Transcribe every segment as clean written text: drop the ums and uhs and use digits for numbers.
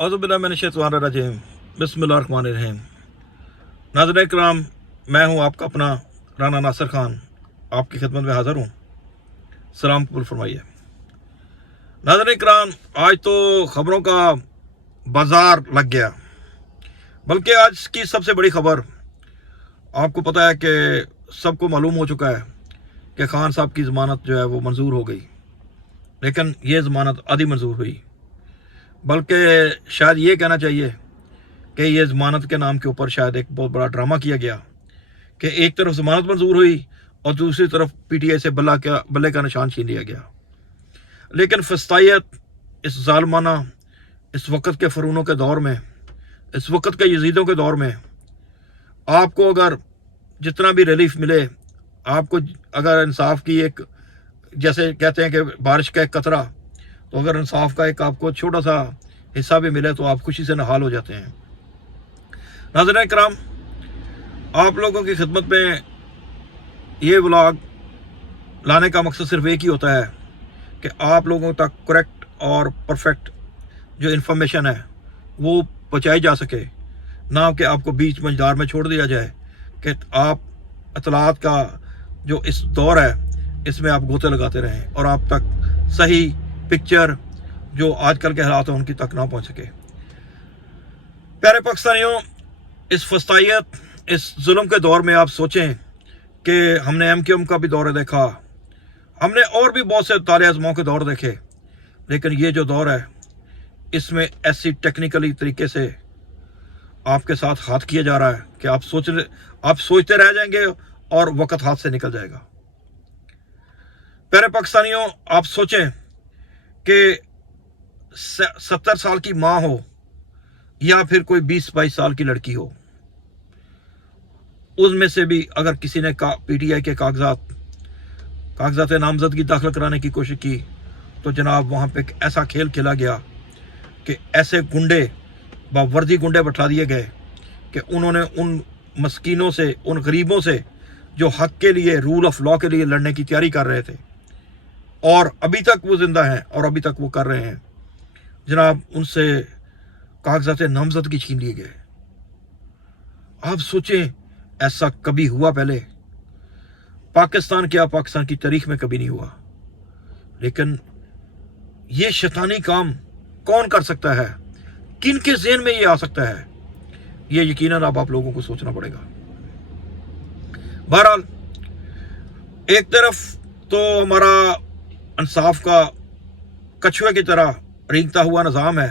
औज़ुबिल्लाहिमिनश्शैतानिर्रजीम बिस्मिल्लाहिर्रहमानिर्रहीम। नाज़रीन इकराम, मैं हूँ आपका अपना राना नासिर खान, आपकी खिदमत में हाज़िर हूँ। सलाम कबूल फरमाइए। नाज़रीन इकराम, आज तो ख़बरों का बाज़ार लग गया, बल्कि आज की सबसे बड़ी ख़बर आपको पता है कि सबको मालूम हो चुका है कि खान साहब की ज़मानत जो है वो मंजूर हो गई, लेकिन ये ज़मानत आधी मंजूर हुई। बल्कि शायद ये कहना चाहिए कि ये ज़मानत के नाम के ऊपर शायद एक बहुत बड़ा ड्रामा किया गया कि एक तरफ ज़मानत मंजूर हुई और दूसरी तरफ पीटीआई से बल्ले का निशान छीन लिया गया। लेकिन फस्तायत इस जालमाना, इस वक्त के फ़रूनों के दौर में, इस वक्त के यजीदों के दौर में, आपको अगर जितना भी रिलीफ मिले, आपको अगर इंसाफ की एक, जैसे कहते हैं कि बारिश का एक कतरा, तो अगर इंसाफ का एक आपको छोटा सा हिस्सा भी मिले तो आप खुशी से नहाल हो जाते हैं। नाज़रीन इकराम, आप लोगों की खिदमत में ये व्लॉग लाने का मकसद सिर्फ एक ही होता है कि आप लोगों तक करेक्ट और परफेक्ट जो इन्फॉर्मेशन है वो पहुँचाई जा सके, ना कि आपको बीच मंझदार में छोड़ दिया जाए कि आप इत्तलात का जो इस दौर है इसमें आप गोते लगाते रहें और आप तक सही पिक्चर जो आजकल के हालात हैं उनकी तक ना पहुंच सके। प्यारे पाकिस्तानियों, इस फस्तायत, इस जुल्म के दौर में आप सोचें कि हमने एमक्यूएम का भी दौर देखा, हमने और भी बहुत से ताले आज़माओं के दौर देखे, लेकिन ये जो दौर है इसमें ऐसी टेक्निकली तरीके से आपके साथ हाथ किया जा रहा है कि आप सोचते रह जाएंगे और वक्त हाथ से निकल जाएगा। प्यारे पाकिस्तानियों, आप सोचें कि 70 साल की माँ हो या फिर कोई 20-22 साल की लड़की हो, उसमें से भी अगर किसी ने पीटीआई के कागजात नामजदगी दाखिल कराने की कोशिश की तो जनाब वहाँ पे एक ऐसा खेल खेला गया कि ऐसे गुंडे, बावर्दी गुंडे बैठा दिए गए कि उन्होंने उन मस्कीनों से, उन गरीबों से जो हक के लिए, रूल ऑफ लॉ के लिए लड़ने की तैयारी कर रहे थे और अभी तक वो जिंदा हैं और अभी तक वो कर रहे हैं, जनाब उनसे कागजात नामजदगी छीन लिए गए। आप सोचें, ऐसा कभी हुआ पहले? पाकिस्तान क्या, पाकिस्तान की तारीख में कभी नहीं हुआ। लेकिन ये शैतानी काम कौन कर सकता है? किन के ज़हन में ये आ सकता है? ये यकीनन अब आप लोगों को सोचना पड़ेगा। बहरहाल, एक तरफ तो हमारा इंसाफ का कछुए की तरह रेंगता हुआ निज़ाम है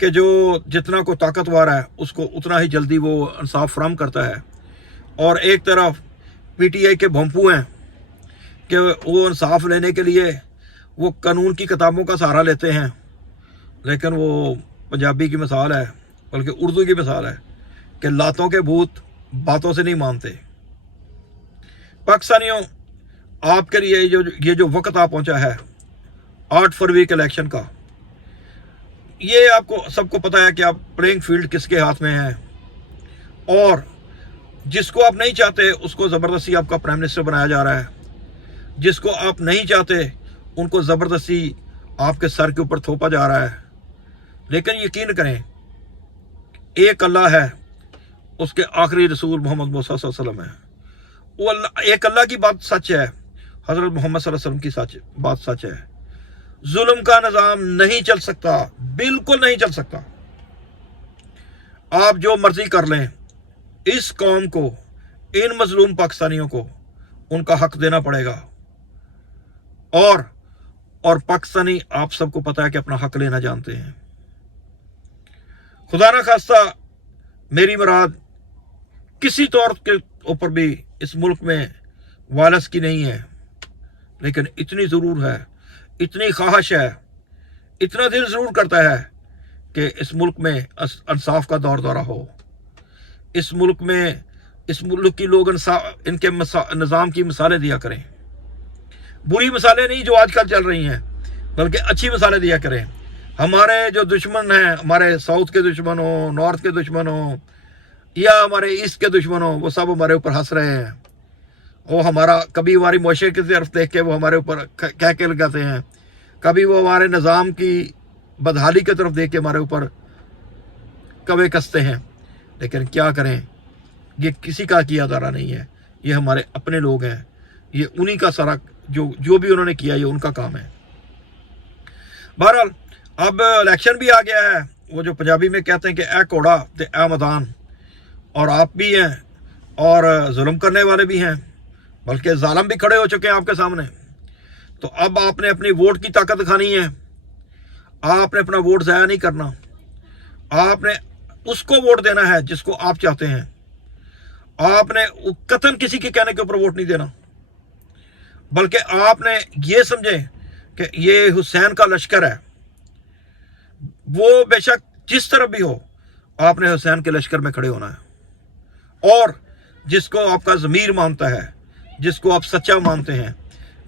कि जो जितना को ताकतवर है उसको उतना ही जल्दी वो इंसाफ फराहम करता है, और एक तरफ पीटीआई के भोंपू हैं कि वो इंसाफ लेने के लिए वो कानून की किताबों का सहारा लेते हैं। लेकिन वो पंजाबी की मिसाल है, बल्कि उर्दू की मिसाल है कि लातों के भूत बातों से नहीं मानते। पाकिस्तानियों, आपके लिए ये जो वक्त आ पहुंचा है 8 फरवरी के इलेक्शन का, ये आपको सबको पता है कि आप प्लेइंग फील्ड किसके हाथ में है, और जिसको आप नहीं चाहते उसको ज़बरदस्ती आपका प्राइम मिनिस्टर बनाया जा रहा है, जिसको आप नहीं चाहते उनको ज़बरदस्ती आपके सर के ऊपर थोपा जा रहा है। लेकिन यकीन करें, एक अल्लाह है, उसके आखिरी रसूल मोहम्मद मूसा सल्लल्लाहु अलैहि वसल्लम है। वो अल्लाह, एक अल्लाह की बात सच है, हज़रत मोहम्मद सल्लल्लाहु अलैहि वसल्लम की बात सच है। जुल्म का निज़ाम नहीं चल सकता, बिल्कुल नहीं चल सकता। आप जो मर्जी कर लें, इस कौम को, इन मजलूम पाकिस्तानियों को उनका हक देना पड़ेगा। और पाकिस्तानी, आप सबको पता है कि अपना हक लेना जानते हैं। खुदा ना खास्ता मेरी मुराद किसी तौर के ऊपर भी इस मुल्क में वायरस की नहीं है, लेकिन इतनी ज़रूर है, इतनी ख्वाहिश है, इतना दिल ज़रूर करता है कि इस मुल्क में इंसाफ का दौरा हो। इस मुल्क की लोग इनके निज़ाम की मिसालें दिया करें। बुरी मिसालें नहीं जो आजकल चल रही हैं, बल्कि अच्छी मिसालें दिया करें। हमारे जो दुश्मन हैं, हमारे साउथ के दुश्मन हो, नॉर्थ के दुश्मन हो, या हमारे ईस्ट के दुश्मन हो, वो सब हमारे ऊपर हंस रहे हैं। वो कभी हमारी मुआशरे की तरफ देख के वो हमारे ऊपर कह के लगाते हैं, कभी वो हमारे निज़ाम की बदहाली की तरफ देख के हमारे ऊपर कवे कसते हैं, लेकिन क्या करें, ये किसी का किया अदारा नहीं है, ये हमारे अपने लोग हैं, ये उन्हीं का सारा जो भी उन्होंने किया ये उनका काम है। बहरहाल अब इलेक्शन भी आ गया है, वो जो पंजाबी में कहते हैं कि ए घोड़ा ते ए मैदान, और आप भी हैं और जुल्म करने वाले भी हैं, बल्कि जालिम भी खड़े हो चुके हैं आपके सामने। तो अब आपने अपनी वोट की ताकत दिखानी है, आपने अपना वोट ज़ाया नहीं करना, आपने उसको वोट देना है जिसको आप चाहते हैं, आपने कतन किसी के कहने के ऊपर वोट नहीं देना, बल्कि आपने ये समझे कि ये हुसैन का लश्कर है, वो बेशक जिस तरफ भी हो आपने हुसैन के लश्कर में खड़े होना है। और जिसको आपका ज़मीर मानता है, जिसको आप सच्चा मानते हैं,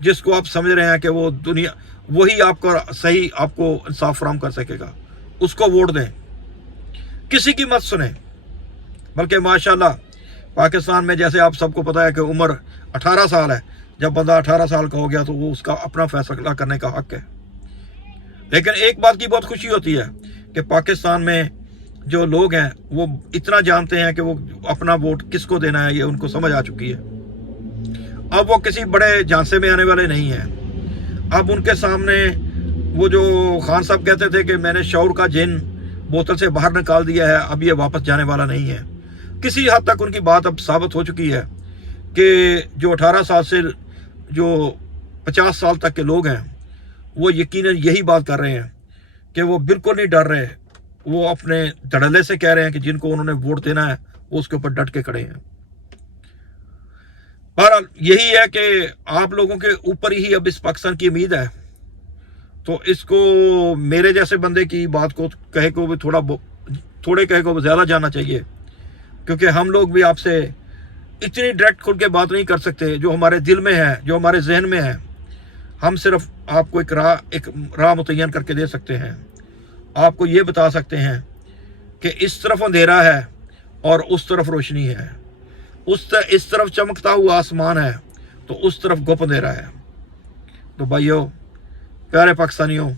जिसको आप समझ रहे हैं कि वो दुनिया वही आपका सही आपको इंसाफ फराहम कर सकेगा, उसको वोट दें, किसी की मत सुने। बल्कि माशाल्लाह पाकिस्तान में जैसे आप सबको पता है कि उम्र 18 साल है, जब बंदा 18 साल का हो गया तो वो उसका अपना फैसला करने का हक है। लेकिन एक बात की बहुत खुशी होती है कि पाकिस्तान में जो लोग हैं वो इतना जानते हैं कि वो अपना वोट किसको देना है, ये उनको समझ आ चुकी है। अब वो किसी बड़े झांसे में आने वाले नहीं हैं। अब उनके सामने वो जो खान साहब कहते थे कि मैंने शऊर का जिन बोतल से बाहर निकाल दिया है, अब ये वापस जाने वाला नहीं है। किसी हद तक उनकी बात अब साबित हो चुकी है कि जो 18 साल से जो 50 साल तक के लोग हैं वो यकीनन यही बात कर रहे हैं कि वो बिल्कुल नहीं डर रहे, वो अपने धड़ल्ले से कह रहे हैं कि जिनको उन्होंने वोट देना है वो उसके ऊपर डट के खड़े हैं। बहरहाल यही है कि आप लोगों के ऊपर ही अब इस पाकिस्तान की उम्मीद है, तो इसको मेरे जैसे बंदे की बात को कहे को भी थोड़े कहे को ज़्यादा जानना चाहिए, क्योंकि हम लोग भी आपसे इतनी डायरेक्ट खुल के बात नहीं कर सकते। जो हमारे दिल में है, जो हमारे जहन में है, हम सिर्फ आपको एक राह मुतय्यन करके दे सकते हैं। आपको ये बता सकते हैं कि इस तरफ अंधेरा है और उस तरफ रोशनी है, इस तरफ चमकता हुआ आसमान है तो उस तरफ गुप अंधेरा है। तो भाइयों, प्यारे पाकिस्तानियों,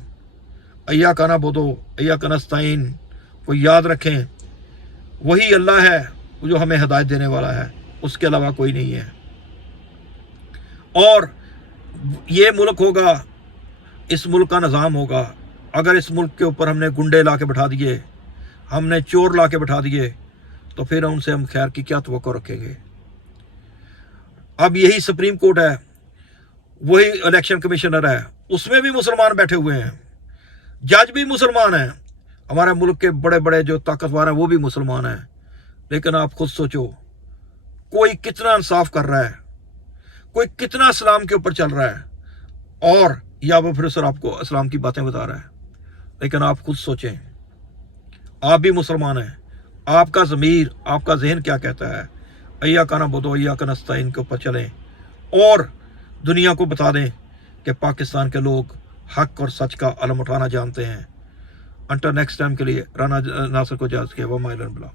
अय्या काना बोदो अय्या कनस्ताइन को याद रखें, वही अल्लाह है जो हमें हिदायत देने वाला है, उसके अलावा कोई नहीं है। और ये मुल्क होगा, इस मुल्क का निज़ाम होगा, अगर इस मुल्क के ऊपर हमने गुंडे ला के बैठा दिए, हमने चोर ला के बैठा दिए, तो फिर उनसे हम खैर की क्या तवक्को रखेंगे। अब यही सुप्रीम कोर्ट है, वही इलेक्शन कमिश्नर है, उसमें भी मुसलमान बैठे हुए हैं, जज भी मुसलमान हैं, हमारे मुल्क के बड़े बड़े जो ताकतवर हैं वो भी मुसलमान हैं। लेकिन आप खुद सोचो, कोई कितना इंसाफ कर रहा है, कोई कितना इस्लाम के ऊपर चल रहा है, और या वो फिर सर आपको इस्लाम की बातें बता रहा है। लेकिन आप खुद सोचें, आप भी मुसलमान हैं, आपका ज़मीर, आपका जहन क्या कहता है? अय्या काना बोदो अय्या कनस्ताइन के ऊपर चलें और दुनिया को बता दें कि पाकिस्तान के लोग हक और सच का अलम उठाना जानते हैं। अंटिल नेक्स्ट टाइम के लिए राना नासिर को इजाज़त के, वो माइलन बिला।